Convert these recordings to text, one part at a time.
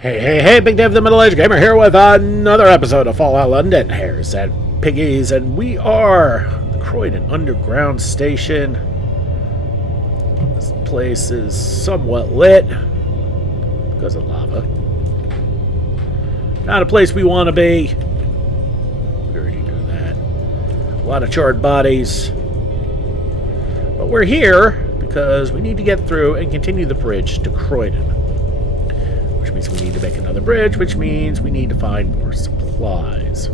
Hey, Big Dave the Middle-Aged Gamer here with another episode of Fallout London, Hares and Piggies, and we are the Croydon Underground Station. This place is somewhat lit because of lava. Not a place we want to be. We already knew that. A lot of charred bodies. But we're here because we need to get through and continue the bridge to Croydon. Which means we need to make another bridge, which means we need to find more supplies.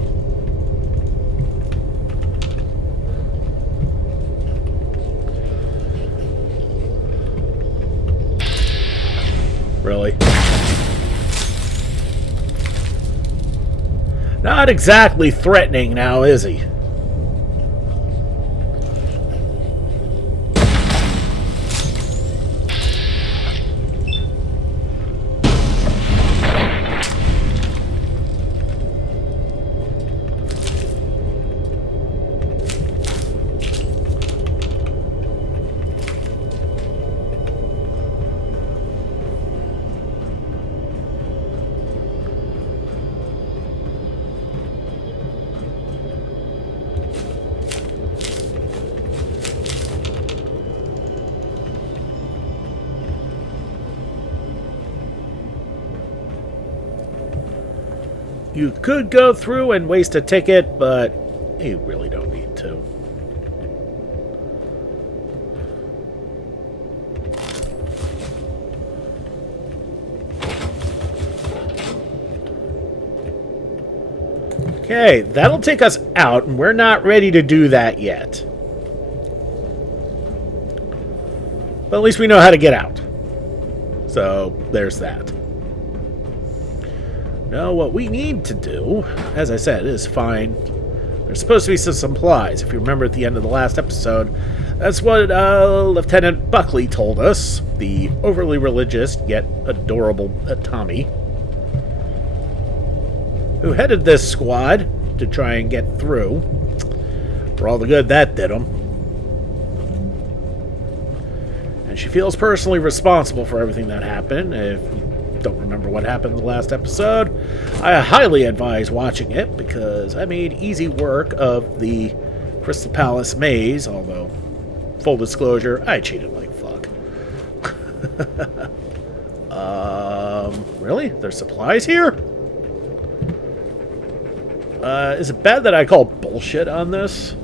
Really? Not exactly threatening now, is he? You could go through and waste a ticket, but you really don't need to. Okay, that'll take us out, and we're not ready to do that yet. But at least we know how to get out. So, there's that. Now, what we need to do, as I said, is find... There's supposed to be some supplies. If you remember at the end of the last episode, that's what Lieutenant Buckley told us. The overly religious, yet adorable Tommy, who headed this squad to try and get through. For all the good that did him. And she feels personally responsible for everything that happened. If don't remember what happened in the last episode, I highly advise watching it because I made easy work of the Crystal Palace maze, although, full disclosure, I cheated like fuck. Really? There's supplies here? Is it bad that I call bullshit on this?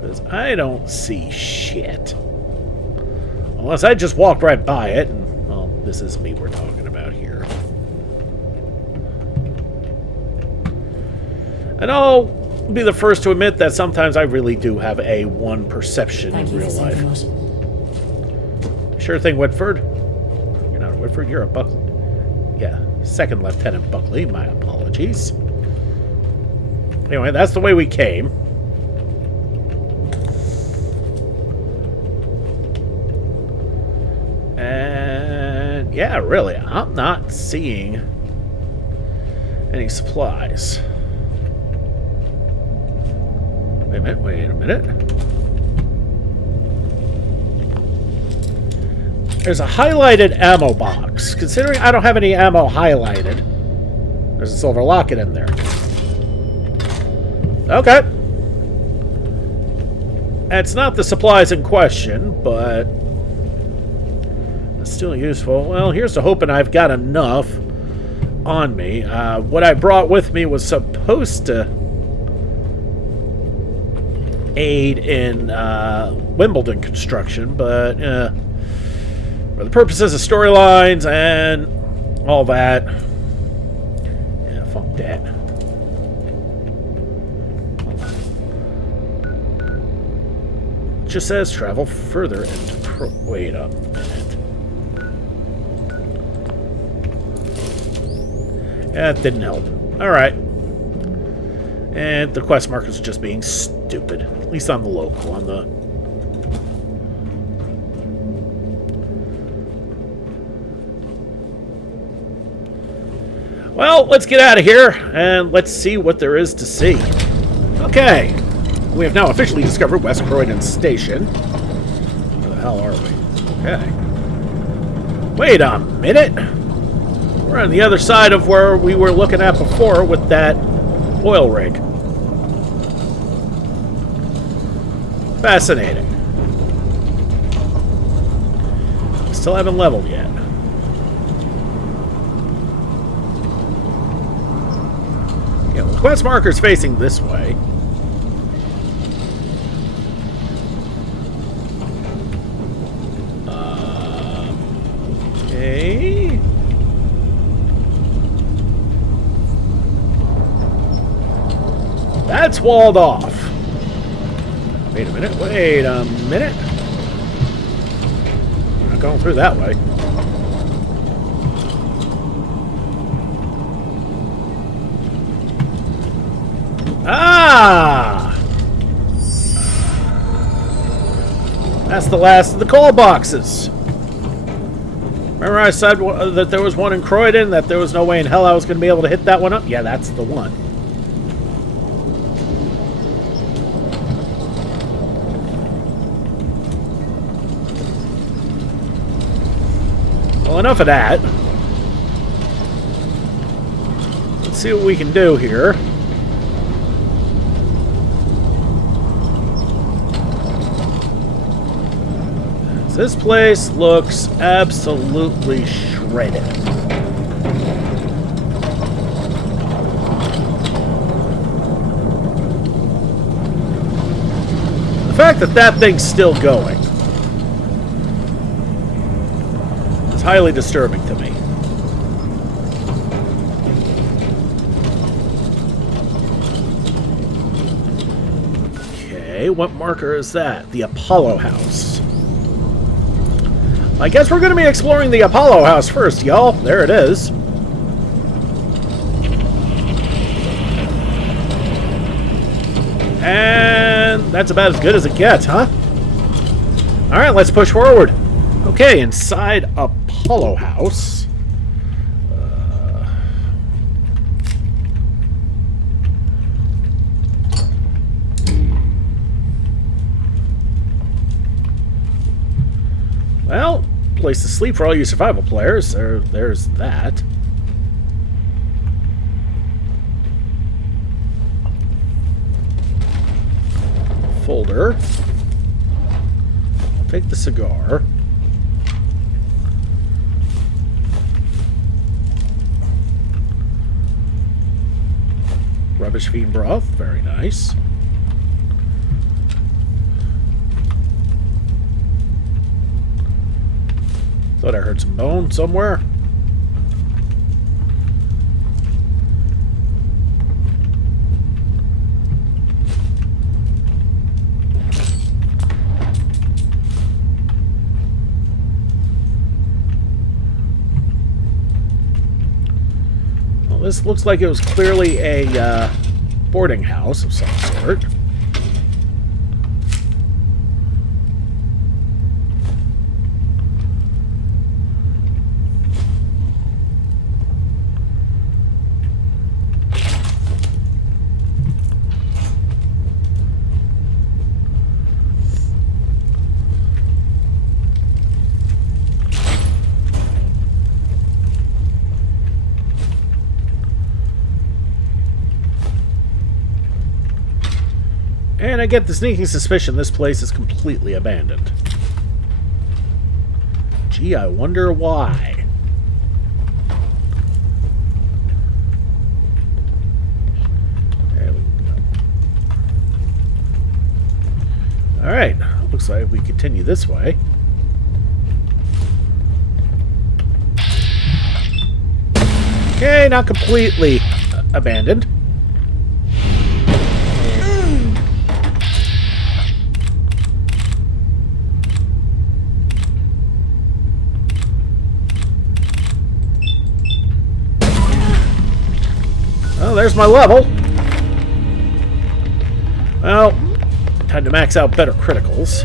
Because I don't see shit. Unless I just walked right by it, and, well, this is me we're talking about here. And I'll be the first to admit that sometimes I really do have A1 perception in real life. Sure thing, Whitford. You're not a Whitford, you're a Buckley. Yeah, Second Lieutenant Buckley, my apologies. Anyway, that's the way we came. And yeah, really, I'm not seeing any supplies. Wait a minute. There's a highlighted ammo box. Considering I don't have any ammo highlighted, there's a silver locket in there. Okay. It's not the supplies in question, but it's still useful. Well, here's to hoping I've got enough on me. What I brought with me was supposed to aid in Wimbledon construction, but for the purposes of storylines and all that, yeah, fuck that. It just says travel further into wait a minute. That didn't help. Alright. And the quest marker's just being stupid. At least on the local, on the... Well, let's get out of here, and let's see what there is to see. Okay. We have now officially discovered West Croydon Station. Where the hell are we? Okay. Wait a minute. We're on the other side of where we were looking at before with that oil rig. Fascinating. Still haven't leveled yet. Yeah, well, the quest marker's facing this way. Okay. That's walled off. Wait a minute. Wait a minute. I'm not going through that way. Ah! That's the last of the call boxes. Remember I said that there was one in Croydon, that there was no way in hell I was going to be able to hit that one up? Yeah, that's the one. Well, enough of that. Let's see what we can do here. This place looks absolutely shredded. The fact that that thing's still going is highly disturbing to me. Okay, what marker is that? The Apollo House. I guess we're going to be exploring the Apollo House first, y'all. There it is. And that's about as good as it gets, huh? Alright, let's push forward. Okay, inside Apollo House. Well, place to sleep for all you survival players. There's that. Folder. I'll take the cigar. Rubbish fiend broth. Very nice. Thought I heard some bone somewhere. Well, this looks like it was clearly a boarding house of some sort. And I get the sneaking suspicion this place is completely abandoned. Gee, I wonder why. There we go. Alright, looks like we continue this way. Okay, not completely abandoned. Well, there's my level. Well, time to max out better criticals.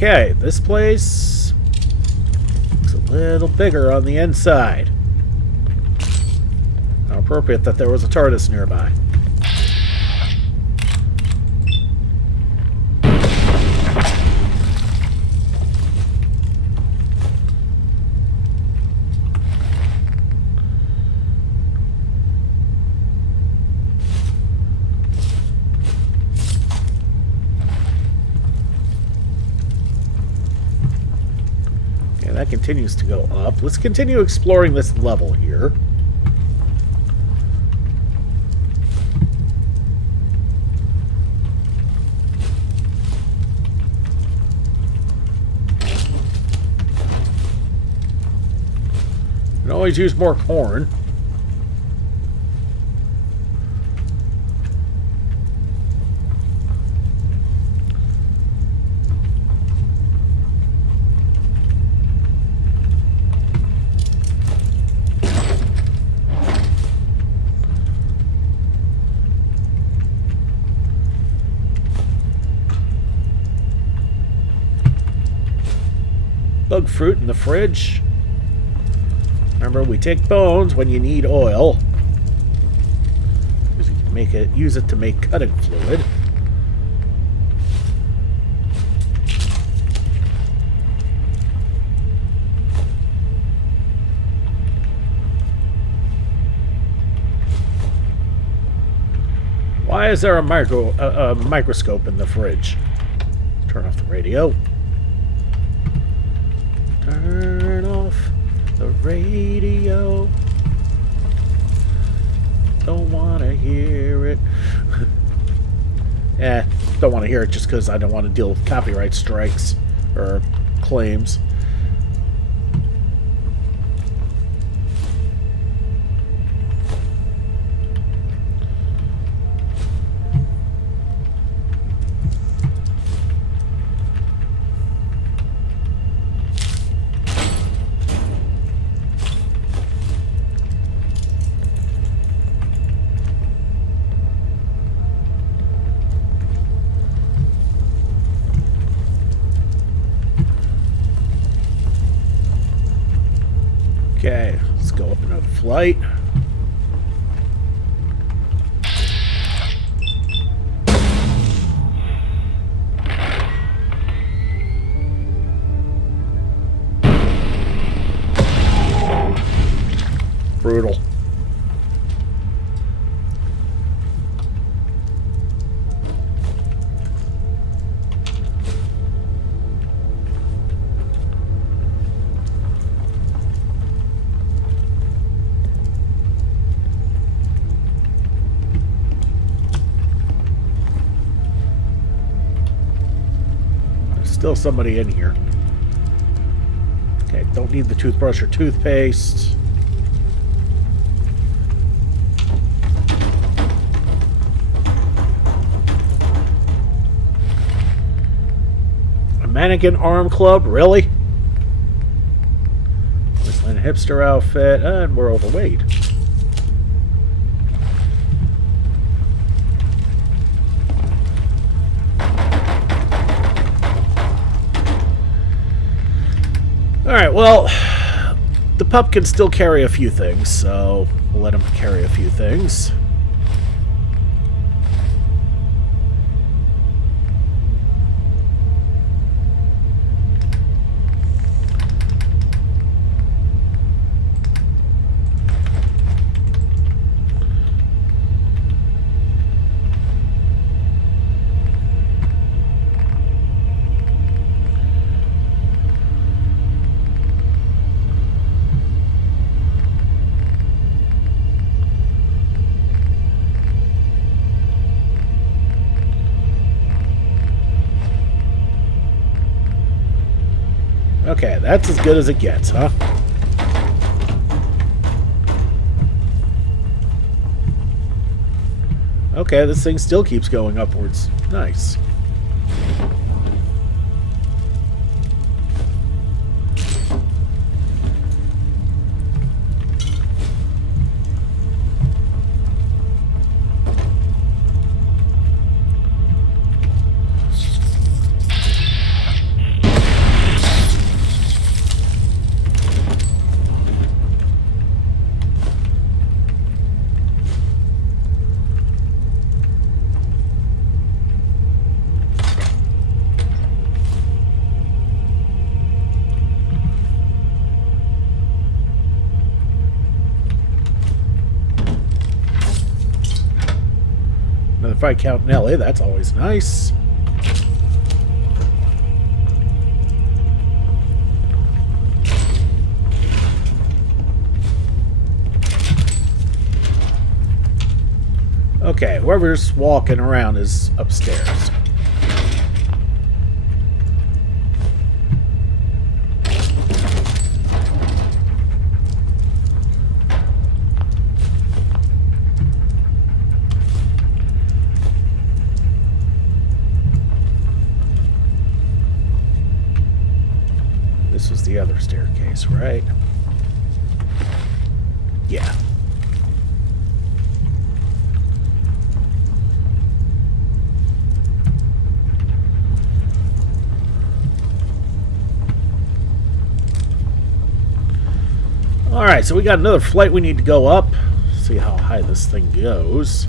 Okay, this place looks a little bigger on the inside. How appropriate that there was a TARDIS nearby. That continues to go up. Let's continue exploring this level here. You can always use more corn. Bug fruit in the fridge. Remember, we take bones when you need oil. Use it to make cutting fluid. Why is there a microscope in the fridge? Turn off the radio. Turn off the radio. Don't want to hear it. Don't want to hear it just because I don't want to deal with copyright strikes or claims. Okay, let's go up another flight. Brutal. Still somebody in here. Okay, don't need the toothbrush or toothpaste. A mannequin arm club? Really? Whistling hipster outfit, and we're overweight. Alright, well, the pup can still carry a few things, so we'll let him carry a few things. Okay, that's as good as it gets, huh? Okay, this thing still keeps going upwards. Nice. Viscount Nelly. That's always nice. Okay, whoever's walking around is upstairs. This was the other staircase, right? Yeah. Alright, so we got another flight we need to go up. See how high this thing goes.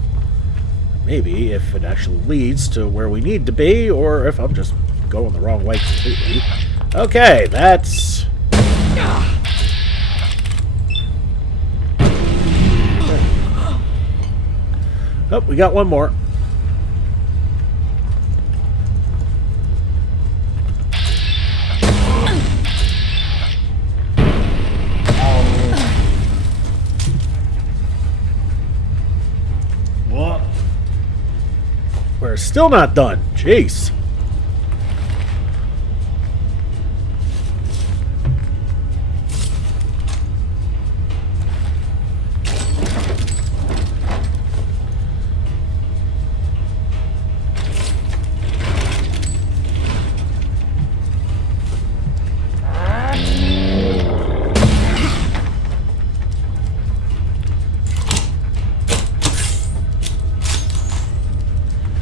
Maybe if it actually leads to where we need to be, or if I'm just going the wrong way completely. Okay, that's... Oh, we got one more. What? We're still not done. Jeez.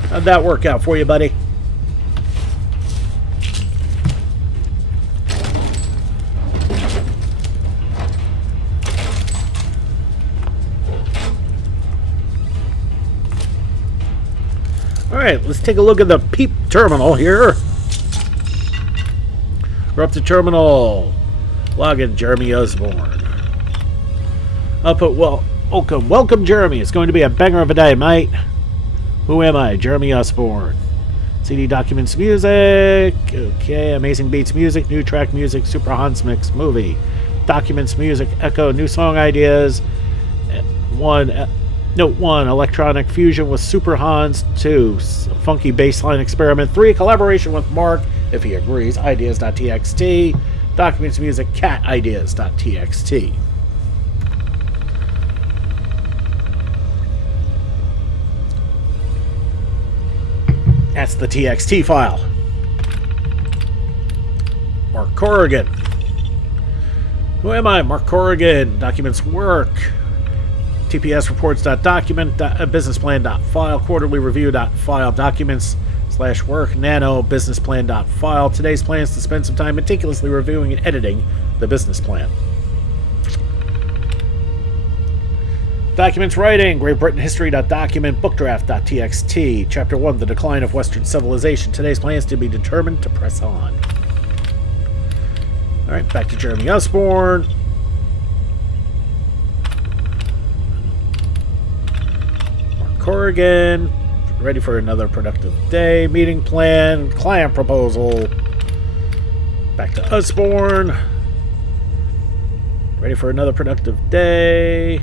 How'd that work out for you, buddy? Alright, let's take a look at the PEEP terminal here. We're up to terminal. Login, Jeremy Osborne. Output, welcome, Jeremy. It's going to be a banger of a day, mate. Who am I? Jeremy Osborne. CD Documents Music. Okay, Amazing Beats Music. New Track Music. Super Hans Mix Movie. Documents Music. Echo. New Song Ideas. Note 1. Electronic Fusion with Super Hans. 2. Funky Bassline Experiment. 3. Collaboration with Mark, if he agrees. Ideas.txt. Documents Music. Cat Ideas.txt. That's the TXT file. Mark Corrigan. Who am I? Mark Corrigan. Documents work. TPS reports.document. Business plan.file. Quarterly review.file. Documents/work. Nano business plan.file. Today's plan is to spend some time meticulously reviewing and editing the business plan. Documents writing, Great Britain history.document, bookdraft.txt, Chapter 1, The Decline of Western Civilization. Today's plans to be determined to press on. Alright, back to Jeremy Osborne. Mark Corrigan. Ready for another productive day. Meeting plan, client proposal. Back to Osborne. Ready for another productive day.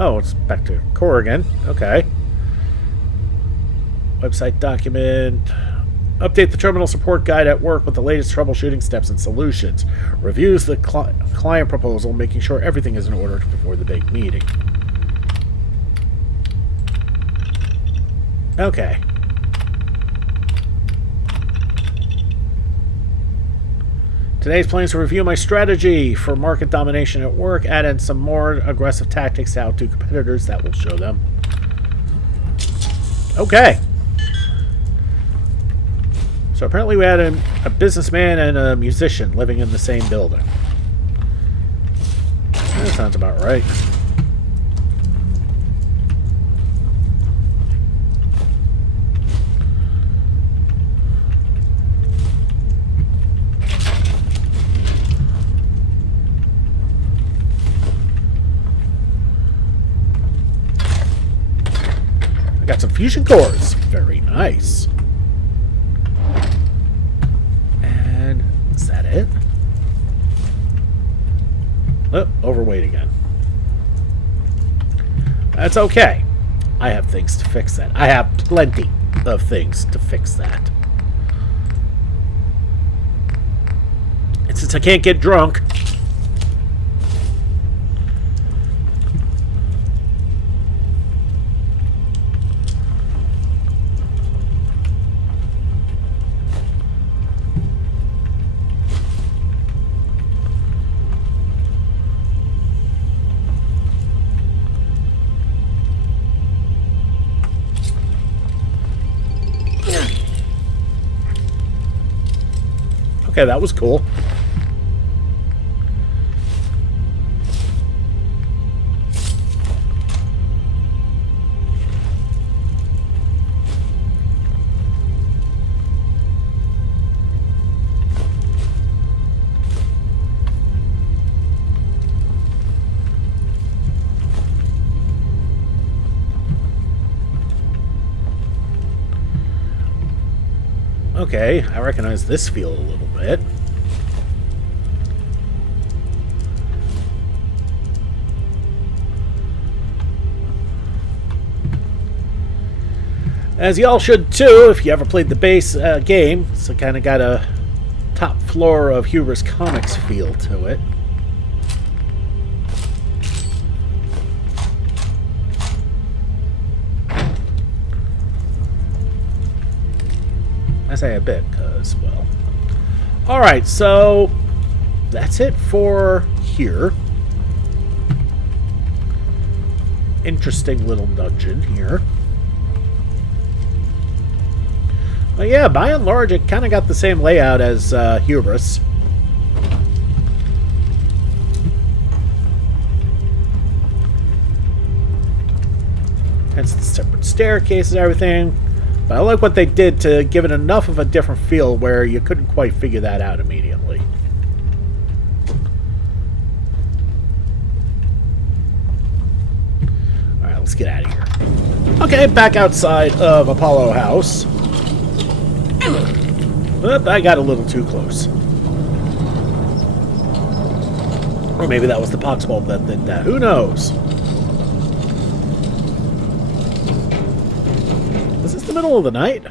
Oh, it's back to Corrigan. Okay. Website document. Update the terminal support guide at work with the latest troubleshooting steps and solutions. Reviews the client proposal, making sure everything is in order before the big meeting. Okay. Today's plan is to review my strategy for market domination at work, add in some more aggressive tactics out to competitors that will show them. Okay. So apparently we had a businessman and a musician living in the same building. That sounds about right. fusion cores. Very nice. And is that it? Oh, overweight again. That's okay. I have things to fix that. I have plenty of things to fix that. And since I can't get drunk, okay, that was cool. Okay, I recognize this field a little bit. As y'all should too, if you ever played the base game. So kind of got a top floor of Hubris Comics feel to it. I say a bit, because, well... Alright, so... that's it for here. Interesting little dungeon here. But yeah, by and large, it kind of got the same layout as Hubris. Hence the separate staircases and everything. But I like what they did to give it enough of a different feel where you couldn't quite figure that out immediately. Alright, let's get out of here. Okay, back outside of Apollo House. Oop, I got a little too close. Or maybe that was the pox bulb that did that. Who knows? Is this the middle of the night?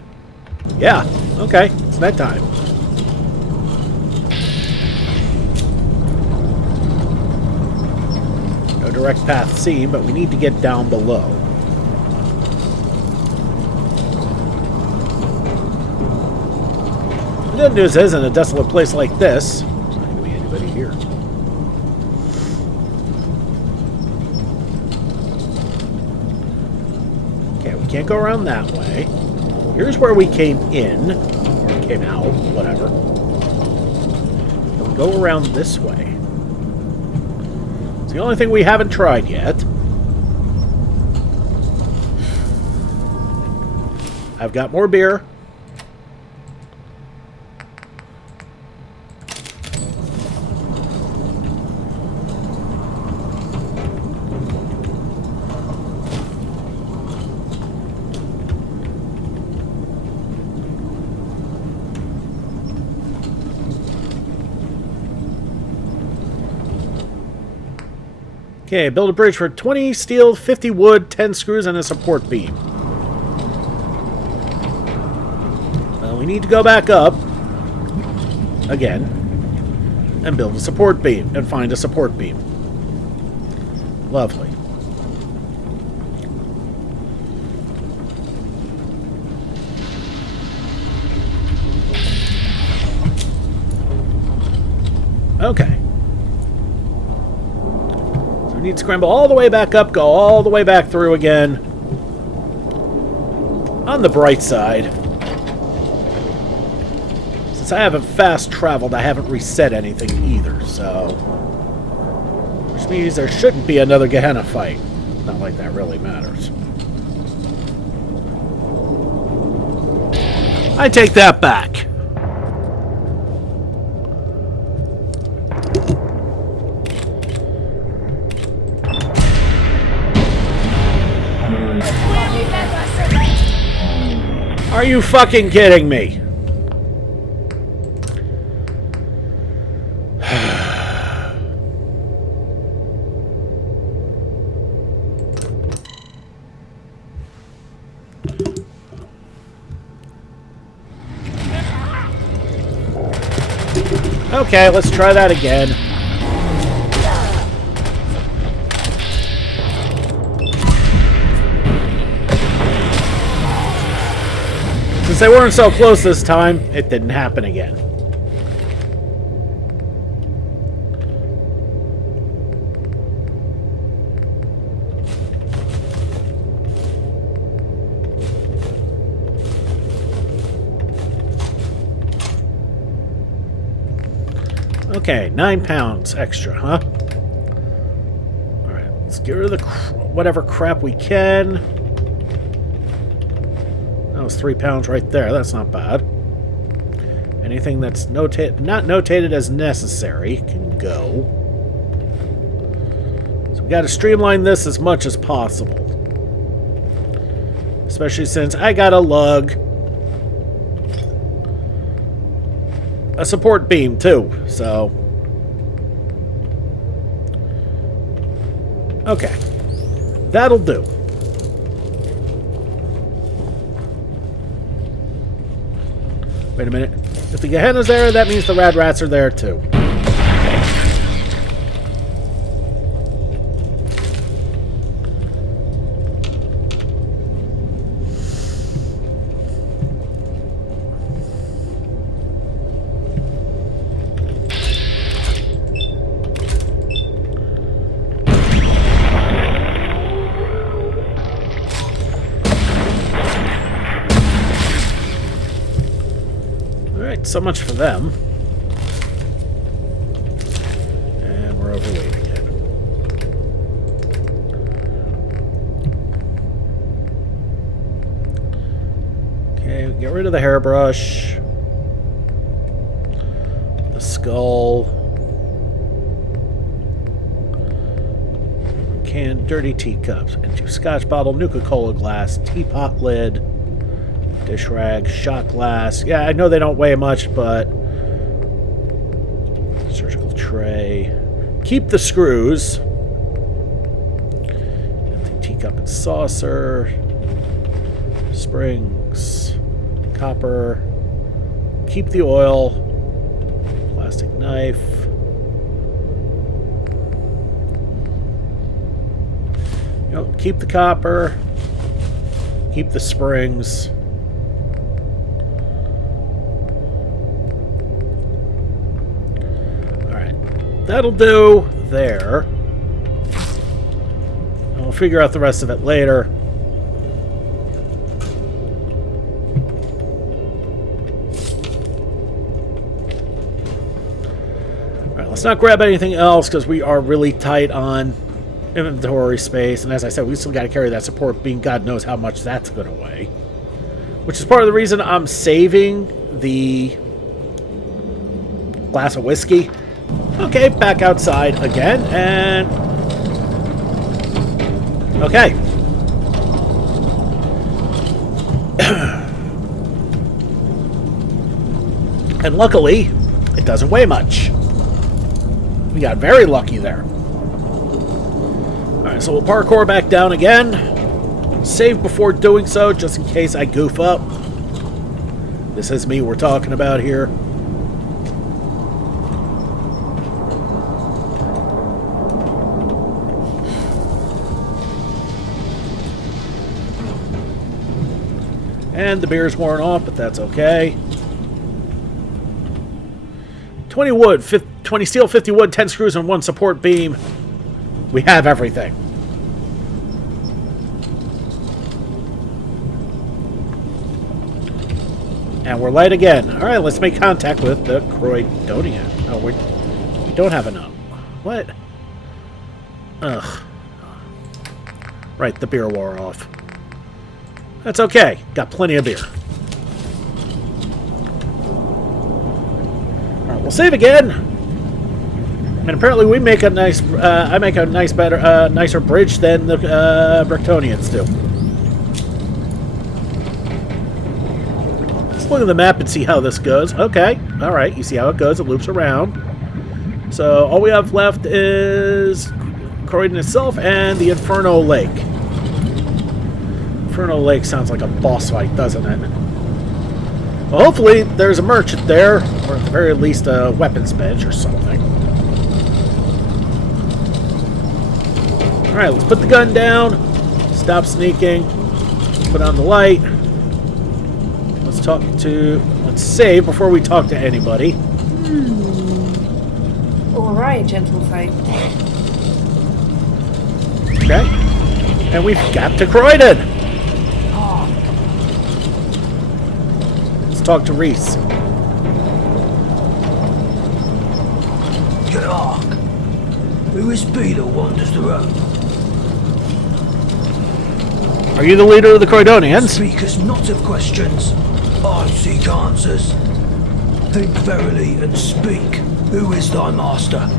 Yeah, okay. It's nighttime. No direct path seen, but we need to get down below. The good news is, in a desolate place like this, there's not going to be anybody here. Okay, we can't go around that way. Here's where we came in, or came out, whatever. We'll go around this way. It's the only thing we haven't tried yet. I've got more beer. Okay, build a bridge for 20 steel, 50 wood, 10 screws, and a support beam. Well, we need to go back up again and build a support beam and find a support beam. Lovely. Okay. We need to scramble all the way back up, go all the way back through again. On the bright side, since I haven't fast traveled, I haven't reset anything either, so... which means there shouldn't be another Gehenna fight. Not like that really matters. I take that back. Where we met us, you fucking kidding me? Okay, let's try that again. Since they weren't so close this time, it didn't happen again. Okay, 9 pounds extra, huh? Alright, let's get rid of the whatever crap we can. That was 3 pounds right there. That's not bad. Anything that's not notated as necessary can go. So we got to streamline this as much as possible. Especially since I got to lug a support beam too, so okay, that'll do. Wait a minute. If the Gehenna's there, that means the rad rats are there too. So much for them. And we're overweight again. Okay, get rid of the hairbrush. The skull. Canned dirty teacups. Empty scotch bottle, Nuka-Cola glass, teapot lid. Dish rag, shot glass. Yeah, I know they don't weigh much, but... Surgical tray. Keep the screws. Teacup and saucer. Springs. Copper. Keep the oil. Plastic knife. You know, keep the copper. Keep the springs. That'll do there. And we'll figure out the rest of it later. Alright, let's not grab anything else because we are really tight on inventory space. And as I said, we still got to carry that support beam. God knows how much that's going to weigh. Which is part of the reason I'm saving the glass of whiskey. Okay, back outside again, and... Okay. And luckily, it doesn't weigh much. We got very lucky there. Alright, so we'll parkour back down again. Save before doing so, just in case I goof up. This is me we're talking about here. And the beer's worn off, but that's okay. 20 wood, 20 steel, 50 wood, 10 screws, and 1 support beam. We have everything. And we're light again. Alright, let's make contact with the Croydonian. Oh, we don't have enough. What? Ugh. Right, the beer wore off. That's okay. Got plenty of beer. Alright, we'll save again. And apparently we make a nice... I make a nicer bridge than the Bricktonians do. Let's look at the map and see how this goes. Okay, alright, you see how it goes. It loops around. So all we have left is Croydon itself and the Inferno Lake. Inferno Lake sounds like a boss fight, doesn't it? Well, hopefully there's a merchant there, or at the very least a weapons bench or something. Alright, let's put the gun down. Stop sneaking. Put on the light. Let's save before we talk to anybody. Alright, gentlefolk. Okay. And we've got to Croydon. Oh. Let's talk to Reese. Good ark. Who is B that wanders the road? Are you the leader of the Croydonians? Speak us not of questions. I seek answers. Think verily and speak. Who is thy master?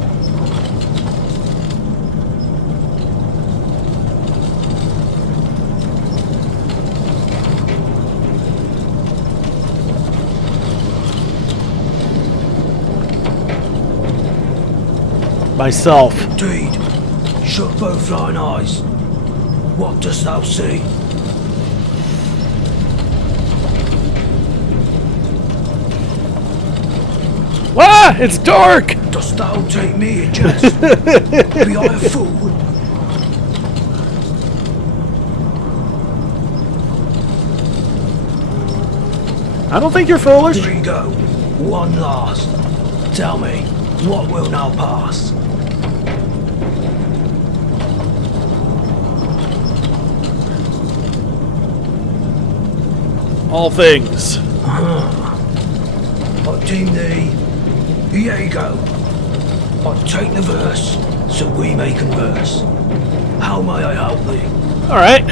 Myself. Indeed. Shut both thine eyes. What dost thou see? Ah! It's dark! Dost thou take me in jest? Be I a fool? I don't think you're foolish. Here we go. One last. Tell me, what will now pass? All things. I deem thee. Here you go. I take the verse, so we may converse. How may I help thee? Alright.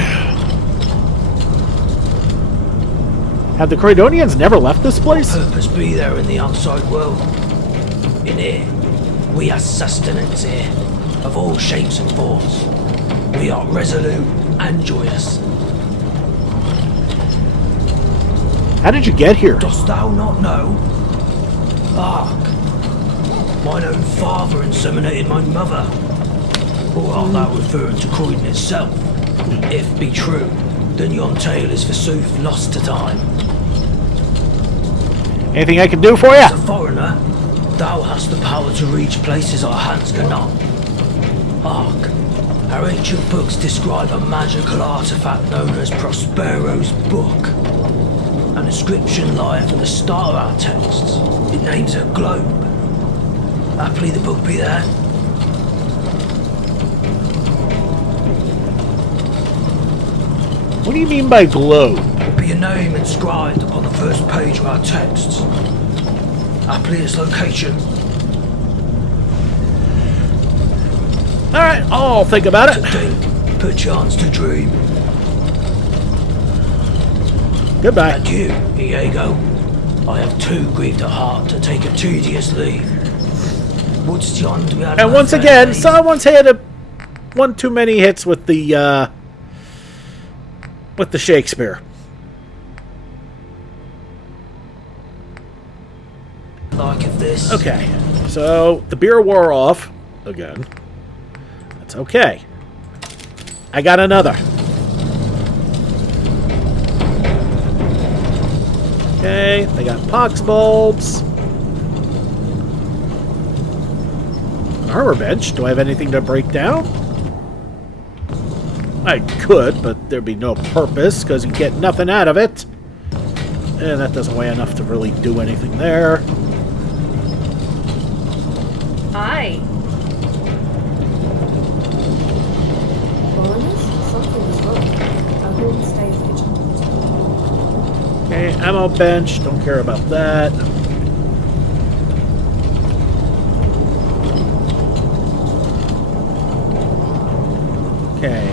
Have the Croydonians never left this place? Purpose be there in the outside world. In here, we are sustenance here, of all shapes and forms. We are resolute and joyous. How did you get here? Dost thou not know? Hark! Mine own father inseminated my mother. Or art thou referring to Croydon itself? If be true, then yon tale is forsooth lost to time. Anything I can do for As a you? foreigner, thou hast the power to reach places our hands cannot. Hark! Our ancient books describe a magical artifact known as Prospero's Book. An inscription lieth at the start of our texts. It names a globe. Haply the book be there. What do you mean by globe? Will be a name inscribed upon the first page of our texts. Haply its location. Alright, I'll think about To it. think, perchance to dream. Goodbye. And you, Diego, I have too grieved at heart to take a tedious leave. Wouldst yond we had And once again, someone's had one too many hits with the Shakespeare. like if this. Okay, so the beer wore off again. That's okay. I got another. Okay, they got pox bulbs. An armor bench. Do I have anything to break down? I could, but there'd be no purpose because you get nothing out of it. And that doesn't weigh enough to really do anything there. Aye. Foreigners? Something is wrong. I will stay vigilant. Okay, ammo bench. Don't care about that. Okay.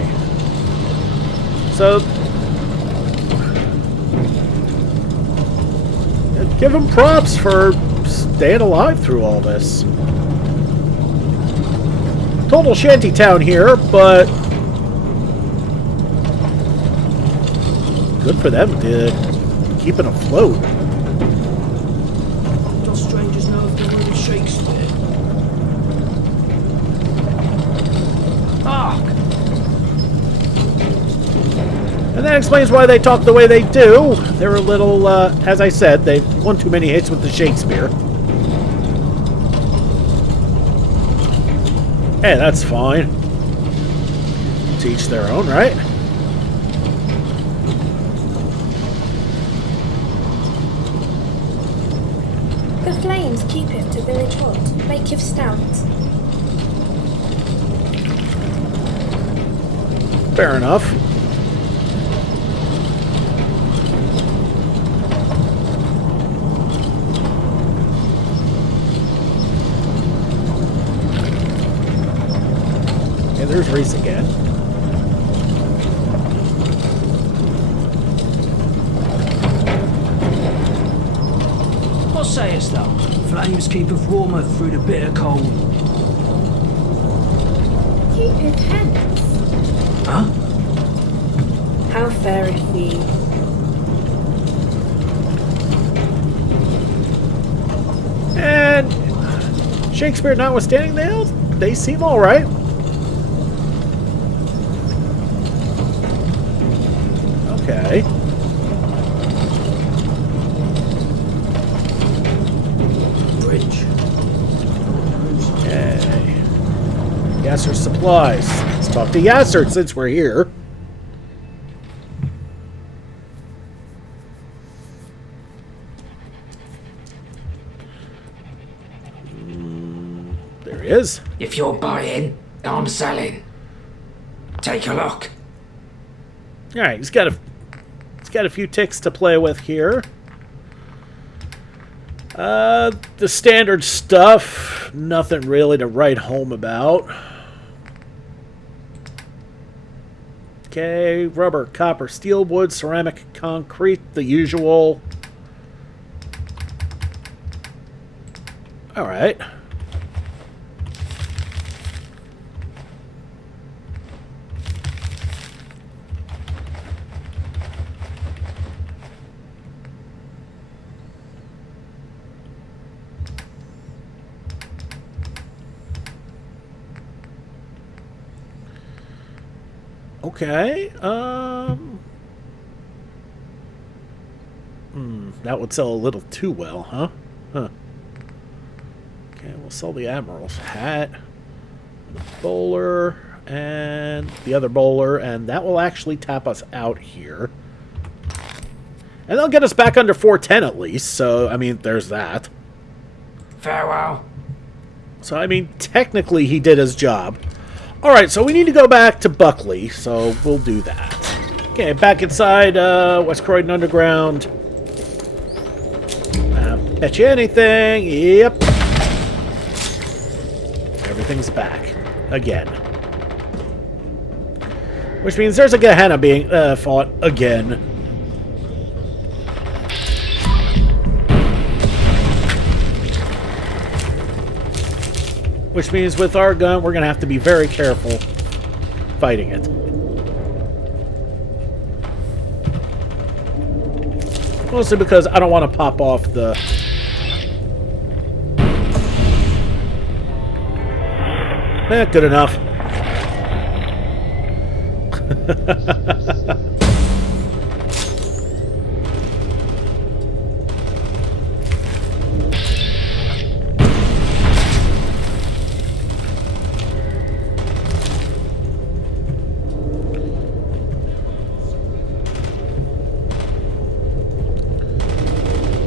So, give him props for staying alive through all this. Total shanty town here, but good for them to keep it afloat. know if they were Shakespeare? Hark! And that explains why they talk the way they do. They're a little, as I said, they one too many hits with the Shakespeare. Hey, that's fine. To each their own, right? The flames keepeth to village hot, maketh stout. Fair enough. Okay, there's Reese again. What sayest thou? Flames keepeth warmer through the bitter cold. Keepeth hence. Huh? How fareth thee? And Shakespeare notwithstanding, they seem all right. Okay. Bridge. Okay. Yasser supplies. Let's talk to Yasser since we're here. There he is. If you're buying, I'm selling. Take a look. All right, he's got a few ticks to play with here. The standard stuff, nothing really to write home about. Okay, rubber, copper, steel, wood, ceramic, concrete, the usual. All right. Okay, that would sell a little too well, huh? Huh. Okay, we'll sell the Admiral's hat, the bowler, and the other bowler, and that will actually tap us out here. And they'll get us back under 410 at least, so, I mean, there's that. Farewell. So, I mean, technically he did his job. Alright, so we need to go back to Buckley, so we'll do that. Okay, back inside West Croydon Underground. Bet you anything. Yep. Everything's back. Again. Which means there's a Gehenna being fought again. Which means with our gun, we're going to have to be very careful fighting it. Mostly because I don't want to pop off the... good enough.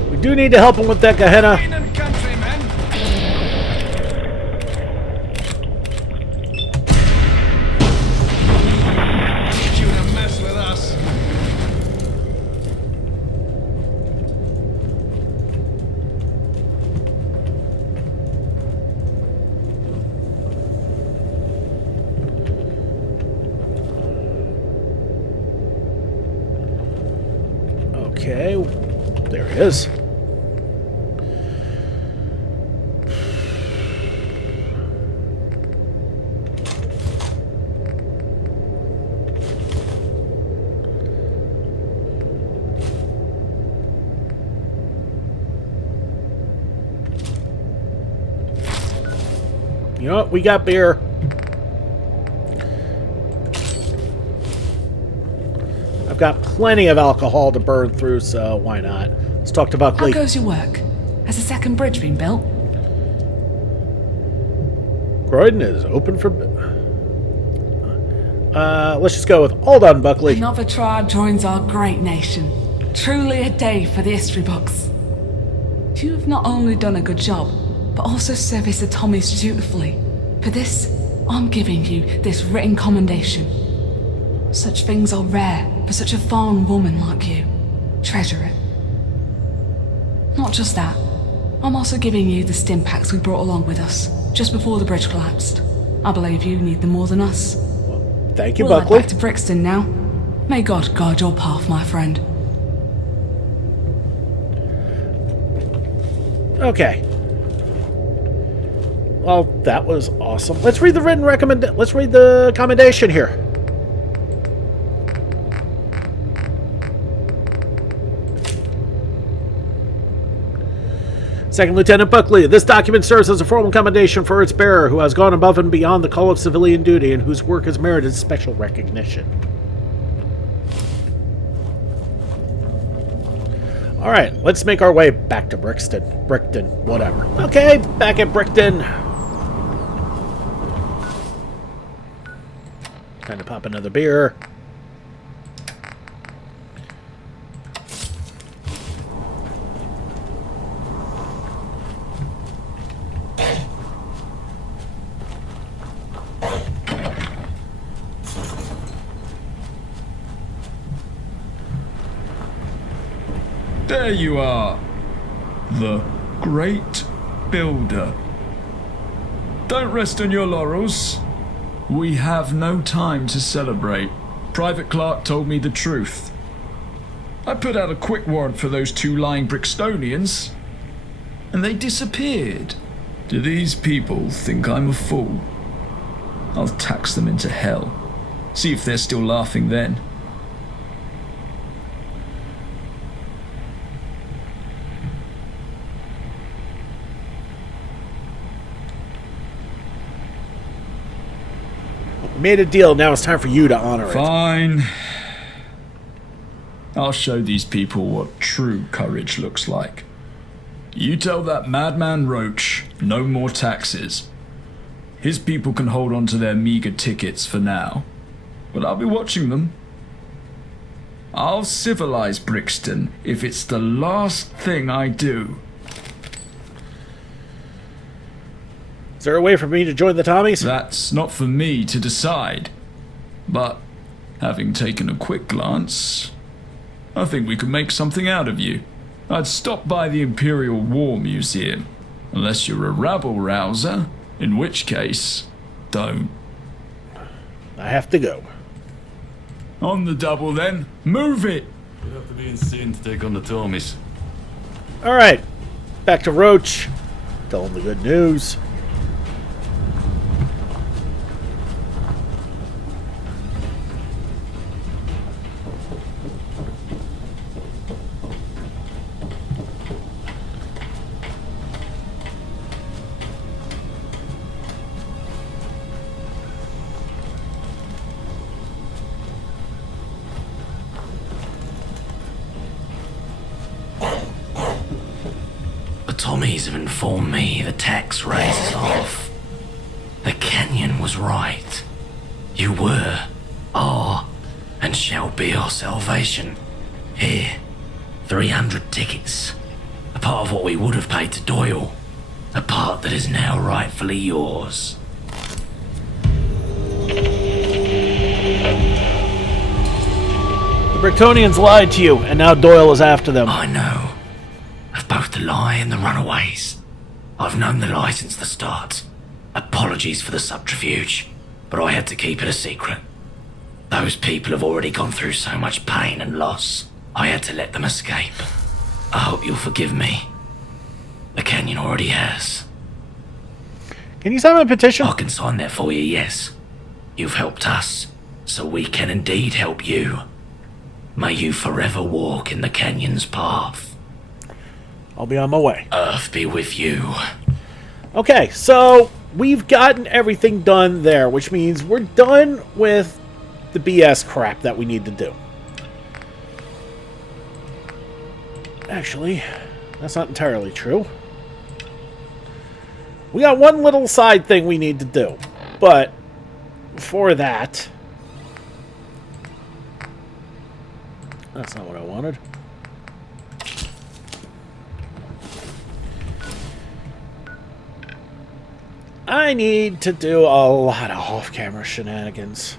We do need to help him with that Gehenna. Okay, there he is. You know what? We got beer. I've got plenty of alcohol to burn through, so why not? Let's talk to Buckley. How goes your work? Has a second bridge been built? Croydon is open for... let's just go with all done, Buckley. Another tribe joins our great nation. Truly a day for the history books. You have not only done a good job, but also serviced the Tommies dutifully. For this, I'm giving you this written commendation. Such things are rare for such a fine woman like you. Treasure it. Not just that, I'm also giving you the stim packs we brought along with us, just before the bridge collapsed. I believe you need them more than us. Thank you, We'll head Buckley. back to Brixton now. May God guide your path, my friend. Okay. Well, that was awesome. Let's read the Let's read the commendation here. Second Lieutenant Buckley, this document serves as a formal commendation for its bearer, who has gone above and beyond the call of civilian duty and whose work has merited special recognition. Alright, let's make our way back to Brixton. Brickton, whatever. Okay, back at Brixton. Time to pop another beer. There you are, the Great Builder. Don't rest on your laurels. We have no time to celebrate. Private Clark told me the truth. I put out a quick warrant for those two lying Brixtonians, and they disappeared. Do these people think I'm a fool? I'll tax them into hell. See if they're still laughing then. We made a deal, now it's time for you to honor it. Fine. I'll show these people what true courage looks like. You tell that madman Roach no more taxes. His people can hold on to their meager tickets for now, but I'll be watching them. I'll civilize Brixton if it's the last thing I do. Is there a way for me to join the Tommies? That's not for me to decide, but having taken a quick glance, I think we could make something out of you. I'd stop by the Imperial War Museum, unless you're a rabble-rouser, in which case, don't. I have to go. On the double then, move it! You'd have to be insane to take on the Tommies. Alright, back to Roach. Tell him the good news. Tommies have informed me the tax raise is off. The canyon was right. You were, are, and shall be our salvation. Here, 300 tickets. A part of what we would have paid to Doyle. A part that is now rightfully yours. The Brictonians lied to you, and now Doyle is after them. I know. Of both the lie and the runaways. I've known the lie since the start. Apologies for the subterfuge, but I had to keep it a secret. Those people have already gone through so much pain and loss. I had to let them escape. I hope you'll forgive me. The canyon already has. Can you sign a petition? I can sign that for you, yes. You've helped us, so we can indeed help you. May you forever walk in the canyon's path. I'll be on my way. Earth be with you. Okay, so we've gotten everything done there, which means we're done with the BS crap that we need to do. Actually, that's not entirely true. We got one little side thing we need to do, but for that... That's not what I wanted. I need to do a lot of off-camera shenanigans.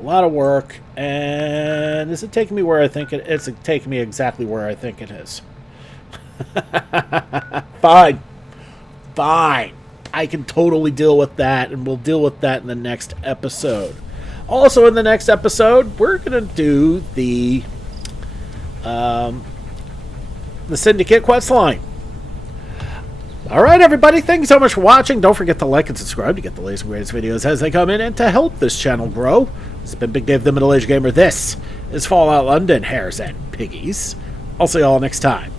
A lot of work, and is it taking me where I think it is? It's taking me exactly where I think it is. Fine. Fine. I can totally deal with that, and we'll deal with that in the next episode. Also, in the next episode, we're going to do the Syndicate quest line. Alright, everybody, thank you so much for watching. Don't forget to like and subscribe to get the latest and greatest videos as they come in and to help this channel grow. This has been Big Dave, the Middle-Aged Gamer. This is Fallout London, Hares, and Piggies. I'll see you all next time.